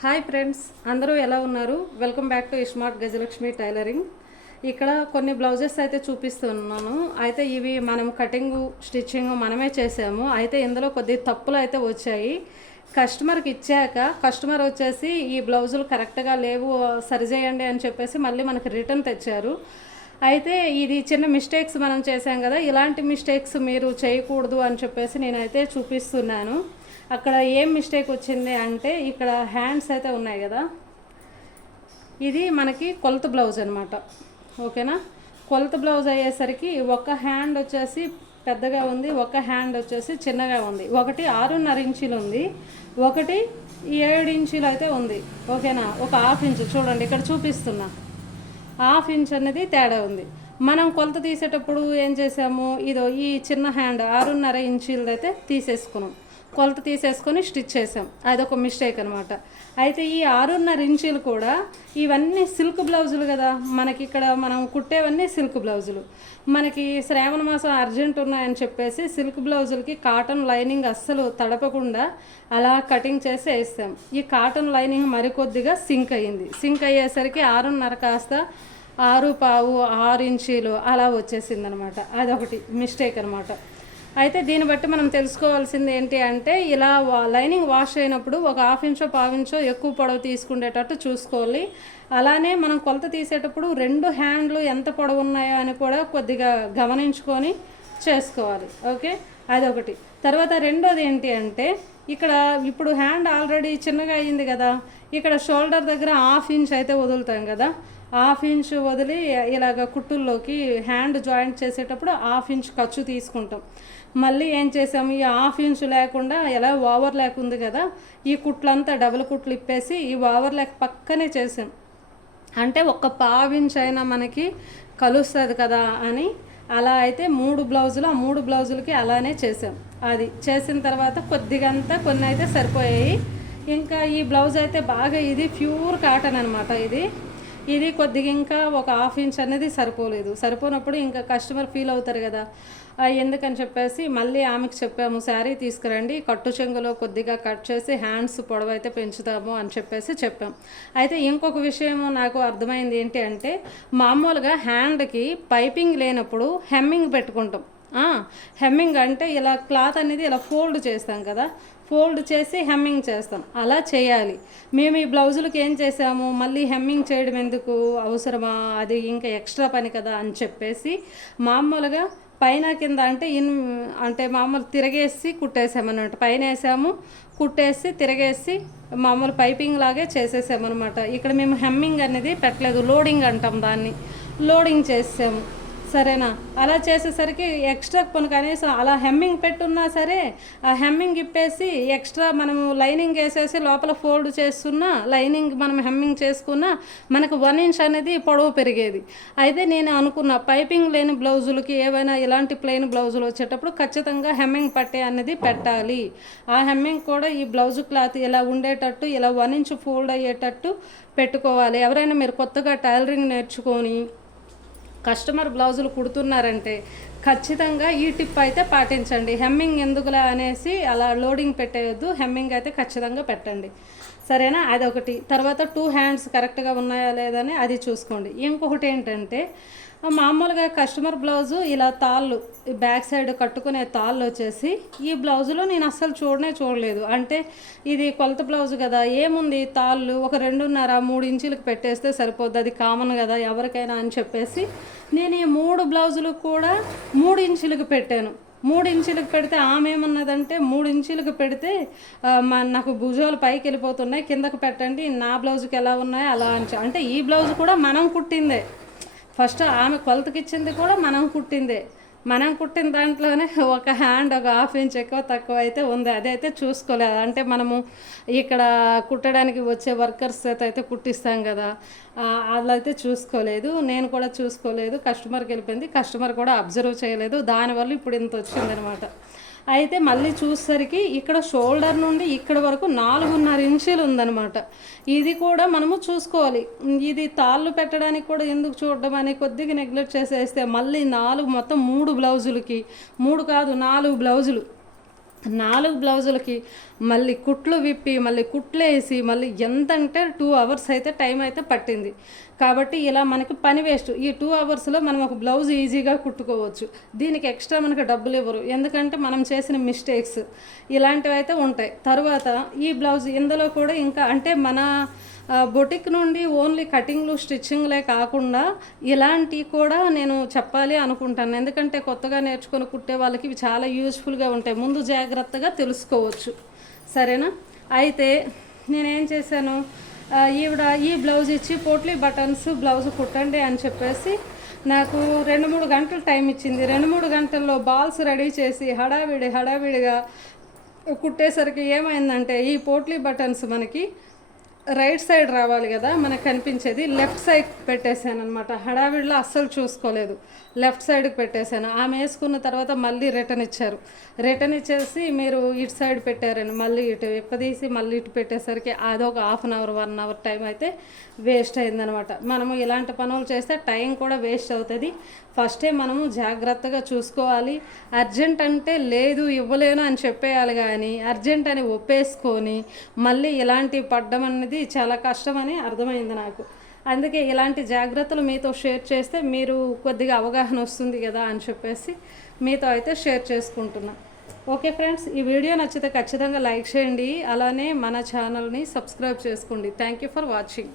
Hi friends అందరూ ఎలా ఉన్నారు? Welcome back to smart Gajalakshmi tailoring. ఇక్కడ కొన్ని బ్లౌజెస్ అయితే చూపిస్తున్నాను. అయితే ఇవి మనం కటింగ్ స్టిచ్చింగ్ మనమే చేసాము. అయితే ఇందులో కొద్ది తప్పులు అయితే వచ్చాయి. కస్టమర్కి ఇచ్చాక కస్టమర్ వచ్చేసి ఈ బ్లౌజులు కరెక్ట్గా లేవు సరిచేయండి అని చెప్పేసి మళ్ళీ మనకి రిటర్న్ తెచ్చారు. అయితే ఇది చిన్న మిస్టేక్స్ మనం చేసాం కదా ఇలాంటి మిస్టేక్స్ మీరు చేయకూడదు అని చెప్పేసి నేనైతే చూపిస్తున్నాను. అక్కడ ఏం మిస్టేక్ వచ్చింది అంటే ఇక్కడ హ్యాండ్స్ అయితే ఉన్నాయి కదా. ఇది మనకి కొలత బ్లౌజ్ అనమాట ఓకేనా కొలత బ్లౌజ్ అయ్యేసరికి ఒక హ్యాండ్ వచ్చేసి పెద్దగా ఉంది ఒక హ్యాండ్ వచ్చేసి చిన్నగా ఉంది. ఒకటి ఆరున్నర ఇంచులు ఉంది ఒకటి ఏడు ఇంచులు అయితే ఉంది. ఓకేనా ఒక హాఫ్ ఇంచు చూడండి ఇక్కడ చూపిస్తున్నా. హాఫ్ ఇంచ్ అనేది తేడా ఉంది. మనం కొలత తీసేటప్పుడు ఏం చేసాము? ఇదో ఈ చిన్న హ్యాండ్ ఆరున్నర ఇంచీలది అయితే తీసేసుకున్నాం. కొలత తీసేసుకొని స్టిచ్ చేసాం అదొక మిస్టేక్ అనమాట అయితే ఈ ఆరున్నర ఇంచీలు కూడా ఇవన్నీ సిల్క్ బ్లౌజులు కదా. మనకి ఇక్కడ మనం కుట్టేవన్నీ సిల్క్ బ్లౌజులు. మనకి శ్రావణ మాసం అర్జెంట్ ఉన్నాయని చెప్పేసి సిల్క్ బ్లౌజులకి కాటన్ లైనింగ్ అస్సలు తడపకుండా అలా కటింగ్ చేసి వేస్తాం. ఈ కాటన్ లైనింగ్ మరికొద్దిగా సింక్ అయ్యింది. సింక్ అయ్యేసరికి ఆరున్నర కాస్త ఆరు పావు ఆరు ఇంచీలు అలా వచ్చేసింది అనమాట అదొకటి మిస్టేక్ అనమాట అయితే దీన్ని బట్టి మనం తెలుసుకోవాల్సింది ఏంటి అంటే ఇలా వా- లైనింగ్ వాష్ అయినప్పుడు ఒక హాఫ్ ఇంచో పావు ఇంచో ఎక్కువ పొడవు తీసుకునేటట్టు చూసుకోవాలి. అలానే మనం కొలత తీసేటప్పుడు రెండు హ్యాండ్లు ఎంత పొడవు ఉన్నాయో అని కూడా కొద్దిగా గమనించుకొని చేసుకోవాలి. ఓకే? అదొకటి. తర్వాత రెండోది ఏంటి అంటే ఇక్కడ ఇప్పుడు హ్యాండ్ ఆల్రెడీ చిన్నగా అయ్యింది కదా ఇక్కడ షోల్డర్ దగ్గర హాఫ్ ఇంచ్ అయితే వదులుతాం కదా హాఫ్ ఇంచ్ వదిలి ఇలాగ కుట్టుల్లోకి హ్యాండ్ జాయింట్ చేసేటప్పుడు హాఫ్ ఇంచ్ ఖర్చు తీసుకుంటాం. మళ్ళీ ఏం చేసాము? ఈ హాఫ్ ఇంచ్ లేకుండా ఎలా ఓవర్ ల్యాక్ ఉంది కదా ఈ కుట్లంతా డబుల్ కుట్లు ఇప్పేసి ఈ ఓవర్ ల్యాక్ పక్కనే చేసాం. అంటే ఒక్క పావించ్ అయినా మనకి కలుస్తుంది కదా అని అలా అయితే మూడు బ్లౌజులు ఆ మూడు బ్లౌజులకి అలానే చేసాం. అది చేసిన తర్వాత కొద్దిగంతా కొన్ని అయితే సరిపోయాయి. ఇంకా ఈ బ్లౌజ్ అయితే బాగా ఇది ప్యూర్ కాటన్ అనమాట ఇది. ఇది కొద్దిగా ఇంకా ఒక హాఫ్ ఇంచ్ అనేది సరిపోలేదు. సరిపోనప్పుడు ఇంకా కస్టమర్ ఫీల్ అవుతారు కదా. ఎందుకని చెప్పేసి మళ్ళీ ఆమెకు చెప్పాము శారీ తీసుకురండి కట్టు చెంగులో కొద్దిగా కట్ చేసి హ్యాండ్స్ పొడవైతే పెంచుతాము అని చెప్పేసి చెప్పాం. అయితే ఇంకొక విషయం నాకు అర్థమైంది ఏంటి అంటే మామూలుగా హ్యాండ్కి పైపింగ్ లేనప్పుడు హెమ్మింగ్ పెట్టుకుంటాం. హెమ్మింగ్ అంటే ఇలా క్లాత్ అనేది ఇలా ఫోల్డ్ చేస్తాం కదా ఫోల్డ్ చేసి హెమ్మింగ్ చేస్తాం. అలా చేయాలి. మేము ఈ బ్లౌజులకి ఏం చేసాము? మళ్ళీ హెమ్మింగ్ చేయడం ఎందుకు? అవసరమా? అది ఇంకా ఎక్స్ట్రా పని కదా అని చెప్పేసి మామూలుగా పైన కింద అంటే ఇన్ అంటే మామూలు తిరగేసి కుట్టేసామన్నమాట. పైన వేసాము కుట్టేసి తిరగేసి మామూలు పైపింగ్ లాగే చేసేసామన్నమాట. ఇక్కడ మేము హెమ్మింగ్ అనేది పెట్టలేదు లోడింగ్ అంటాం దాన్ని. లోడింగ్ చేసాము సరేనా? అలా చేసేసరికి ఎక్స్ట్రా కొన్ని కనీసం అలా హెమ్మింగ్ పెట్టున్నా సరే ఆ హెమ్మింగ్ ఇప్పేసి ఎక్స్ట్రా మనము లైనింగ్ వేసేసి లోపల ఫోల్డ్ చేస్తున్నా లైనింగ్ మనం హెమ్మింగ్ చేసుకున్నా మనకు వన్ ఇంచ్ అనేది పొడవు పెరిగేది. అయితే నేను అనుకున్న పైపింగ్ లేని బ్లౌజులకి ఏవైనా ఇలాంటి ప్లెయిన్ బ్లౌజులు వచ్చేటప్పుడు ఖచ్చితంగా హెమ్మింగ్ పట్టే అనేది పెట్టాలి. ఆ హెమ్మింగ్ కూడా ఈ బ్లౌజ్ క్లాత్ ఇలా ఉండేటట్టు ఇలా వన్ ఇంచ్ ఫోల్డ్ అయ్యేటట్టు పెట్టుకోవాలి. ఎవరైనా మీరు కొత్తగా టైలరింగ్ నేర్చుకొని కస్టమర్ బ్లౌజులు కుడుతున్నారంటే ఖచ్చితంగా ఈ టిప్ అయితే పాటించండి. హెమ్మింగ్ ఎందుకులా అనేసి అలా లోడింగ్ పెట్టేయద్దు. హెమ్మింగ్ అయితే ఖచ్చితంగా పెట్టండి. సరేనా? అదొకటి. తర్వాత టూ హ్యాండ్స్ కరెక్ట్గా ఉన్నాయా లేదని అది చూసుకోండి. ఇంకొకటి ఏంటంటే మామూలుగా కస్టమర్ బ్లౌజు ఇలా తాళ్ళు బ్యాక్ సైడ్ కట్టుకునే తాళ్ళు వచ్చేసి ఈ బ్లౌజులో నేను అస్సలు చూడనే చూడలేదు. అంటే ఇది కొలత బ్లౌజ్ కదా ఏముంది తాళ్ళు? ఒక రెండున్నర మూడు ఇంచులకు పెట్టేస్తే సరిపోద్ది అది కామన్ కదా ఎవరికైనా అని చెప్పేసి నేను ఈ మూడు బ్లౌజులు కూడా మూడు ఇంచులకు పెట్టాను. మూడు ఇంచులకు పెడితే ఆమె ఏమన్నదంటే మూడు ఇంచులకు పెడితే మా నాకు భుజాలు పైకి వెళ్ళిపోతున్నాయి కిందకు పెట్టండి నా బ్లౌజ్కి ఎలా ఉన్నాయో అలా అని అంటే ఈ బ్లౌజ్ కూడా మనం కుట్టిందే. ఫస్ట్ ఆమె కొలతకి ఇచ్చింది కూడా మనం కుట్టిందే. మనం కుట్టిన దాంట్లోనే ఒక హ్యాండ్ ఒక హాఫ్ ఇంచ్ ఎక్కువ తక్కువ అయితే ఉంది. అదైతే చూసుకోలేదు. అంటే మనము ఇక్కడ కుట్టడానికి వచ్చే వర్కర్స్ అయితే కుట్టిస్తాం కదా. ఆ, అలా అయితే చూసుకోలేదు. నేను కూడా చూసుకోలేదు. కస్టమర్కి వెళ్ళిపోయింది. కస్టమర్ కూడా అబ్జర్వ్ చేయలేదు. దానివల్ల ఇప్పుడు ఇంత వచ్చిందనమాట అయితే మళ్ళీ చూసేసరికి ఇక్కడ షోల్డర్ నుండి ఇక్కడ వరకు నాలుగున్నర ఇంచులు ఉందన్నమాట. ఇది కూడా మనము చూసుకోవాలి. ఇది తాళ్ళు పెట్టడానికి కూడా ఎందుకు చూడడం అని కొద్దిగా నెగ్లెక్ట్ చేసేస్తే మళ్ళీ నాలుగు మొత్తం మూడు బ్లౌజులకి మూడు కాదు నాలుగు బ్లౌజులు. నాలుగు బ్లౌజులకి మళ్ళీ కుట్లు విప్పి మళ్ళీ కుట్లేసి మళ్ళీ ఎంత అంటే టూ అవర్స్ అయితే టైం అయితే పట్టింది. కాబట్టి ఇలా మనకి పని వేస్ట్ ఈ టూ అవర్స్లో మనం ఒక బ్లౌజ్ ఈజీగా కుట్టుకోవచ్చు. దీనికి ఎక్స్ట్రా మనకి డబ్బులు ఇవ్వరు. ఎందుకంటే మనం చేసిన మిస్టేక్స్ ఇలాంటివి అయితే ఉంటాయి. తర్వాత ఈ బ్లౌజ్ ఇందులో కూడా ఇంకా అంటే మన బొటిక్ నుండి ఓన్లీ కటింగ్లు స్టిచ్చింగ్లే కాకుండా ఇలాంటివి కూడా నేను చెప్పాలి అనుకుంటాను. ఎందుకంటే కొత్తగా నేర్చుకొని కుట్టే వాళ్ళకి ఇవి చాలా యూజ్ఫుల్గా ఉంటాయి. ముందు జాగ్రత్తగా తెలుసుకోవచ్చు. సరేనా? అయితే నేనేం చేశాను? ఈవిడ ఈ బ్లౌజ్ ఇచ్చి పోట్లీ బటన్స్ బ్లౌజ్ కుట్టండి అని చెప్పేసి నాకు రెండు మూడు గంటలు టైం ఇచ్చింది. రెండు మూడు గంటల్లో బాల్స్ రెడీ చేసి హడావిడి హడావిడిగా కుట్టేసరికి ఏమైందంటే ఈ పోట్లీ బటన్స్ మనకి రైట్ సైడ్ రావాలి కదా మనకు కనిపించేది. లెఫ్ట్ సైడ్ పెట్టేశాను అనమాట హడావిడిలో అస్సలు చూసుకోలేదు. లెఫ్ట్ సైడ్కి పెట్టేశాను. ఆమె వేసుకున్న తర్వాత మళ్ళీ రిటర్న్ ఇచ్చారు. రిటర్న్ ఇచ్చేసి మీరు ఇటు సైడ్ పెట్టారని మళ్ళీ ఇటు విప్పదీసి మళ్ళీ ఇటు పెట్టేసరికి అదొక half an hour one hour time అయితే వేస్ట్ అయిందనమాట మనము ఇలాంటి పనులు చేస్తే టైం కూడా వేస్ట్ అవుతుంది. ఫస్టే మనము జాగ్రత్తగా చూసుకోవాలి. అర్జెంట్ అంటే లేదు ఇవ్వలేను అని చెప్పేయాలి కానీ అర్జెంట్ అని ఒప్పేసుకొని మళ్ళీ ఇలాంటి పడ్డం అనేది చాలా కష్టమని అర్థమైంది నాకు. అందుకే ఇలాంటి జాగ్రత్తలు మీతో షేర్ చేస్తే మీరు కొద్దిగా అవగాహన వస్తుంది కదా అని చెప్పేసి మీతో అయితే షేర్ చేసుకుంటున్నా. ఓకే ఫ్రెండ్స్ ఈ వీడియో నచ్చితే ఖచ్చితంగా లైక్ చేయండి. అలానే మన ఛానల్ని సబ్స్క్రైబ్ చేసుకోండి. Thank you for watching.